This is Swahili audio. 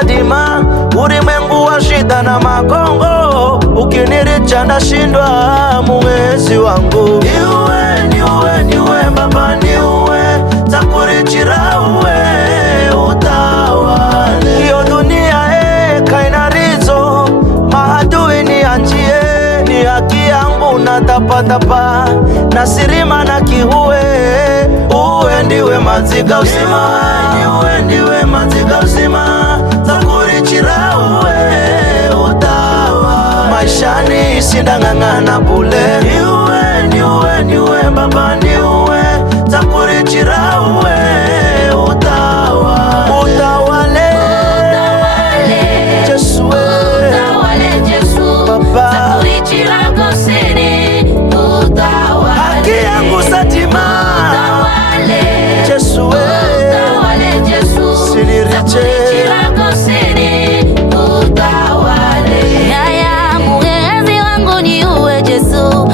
sadima, ulimwengu wa shida na magongo, ukiniricha ndashindwa muwezi wangu. Niuwe, niuwe, niuwe Baba niuwe, takurichira uwe utawale. Iyo dunia kaina rizo, maadui ni anjie, ni haki yangu na tapatapa, na sirima na kihuwe. Uwe ndiwe maziga usima, niuwe ndiwe maziga usima, takurichira uwe utawale. Maishani sindang'ang'ana bule. Niuwe, niuwe, niuwe Baba niuwe, takurichira uwe utawale. Utawale Yesu, utawale Yesu, Baba takurichira kosini utawale. Haki yangu satima utawale Yesu, utawale Yesu, siniriche takurichira kosini utawale. Yaya muwezi wangu niuwe Yesu,